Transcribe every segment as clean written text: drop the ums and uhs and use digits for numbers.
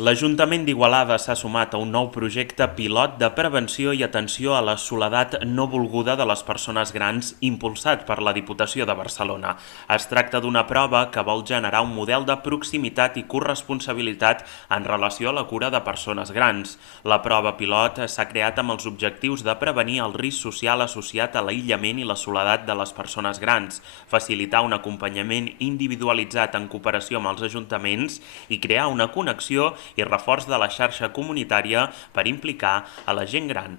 L'Ajuntament d'Igualada s'ha sumat a un nou projecte pilot de prevenció i atenció a la soledat no volguda de les persones grans impulsat per la Diputació de Barcelona. Es tracta d'una prova que vol generar un model de proximitat i corresponsabilitat en relació a la cura de persones grans. La prova pilot s'ha creat amb els objectius de prevenir el risc social associat a l'aïllament i la soledat de les persones grans, facilitar un acompanyament individualitzat en cooperació amb els ajuntaments i crear una connexió i reforç de la xarxa comunitària per implicar a la gent gran.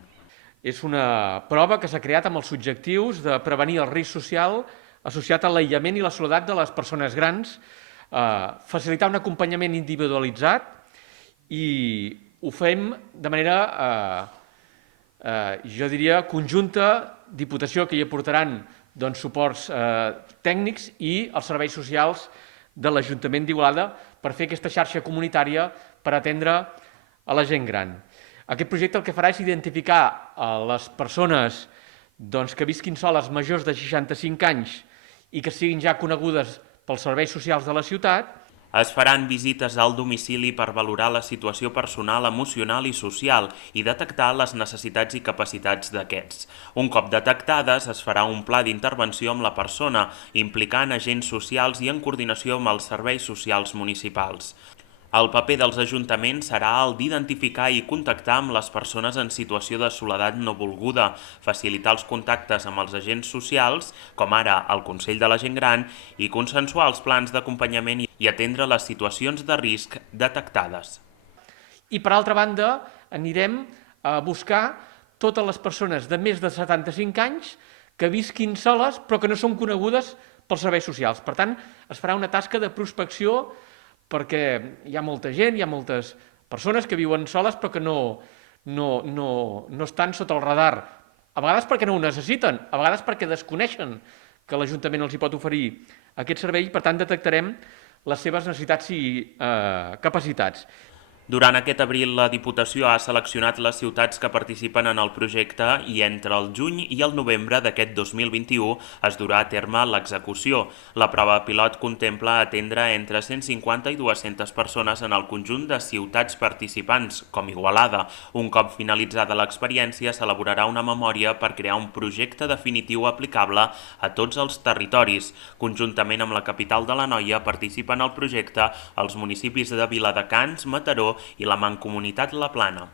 És una prova que s'ha creat amb els objectius de prevenir el risc social associat a l'aïllament i la soledat de les persones grans, facilitar un acompanyament individualitzat i ho fem de manera, jo diria, conjunta, Diputació, que hi aportaran suports tècnics, i els serveis socials de l'Ajuntament d'Igualada per fer aquesta xarxa comunitària per atendre a la gent gran. Aquest projecte el que farà és identificar les persones que visquin soles majors de 65 anys i que siguin ja conegudes pels serveis socials de la ciutat. Es faran visites al domicili per valorar la situació personal, emocional i social i detectar les necessitats i capacitats d'aquests. Un cop detectades, es farà un pla d'intervenció amb la persona, implicant agents socials i en coordinació amb els serveis socials municipals. El paper dels ajuntaments serà el d'identificar i contactar amb les persones en situació de soledat no volguda, facilitar els contactes amb els agents socials, com ara el Consell de la Gent Gran, i consensuar els plans d'acompanyament i atendre les situacions de risc detectades. I per altra banda, anirem a buscar totes les persones de més de 75 anys que visquin soles però que no són conegudes pels serveis socials. Per tant, es farà una tasca de prospecció perquè hi ha molta gent, hi ha moltes persones que viuen soles però que no estan sota el radar. A vegades perquè no ho necessiten, a vegades perquè desconeixen que l'Ajuntament els hi pot oferir aquest servei i per tant detectarem les seves necessitats i capacitats. Durant aquest abril, la Diputació ha seleccionat les ciutats que participen en el projecte i entre el juny i el novembre d'aquest 2021 es durà a terme l'execució. La prova pilot contempla atendre entre 150 i 200 persones en el conjunt de ciutats participants, com Igualada. Un cop finalitzada l'experiència, s'elaborarà una memòria per crear un projecte definitiu aplicable a tots els territoris. Conjuntament amb la capital de l'Anoia participen al projecte els municipis de Viladecans, Mataró i la Mancomunitat La Plana.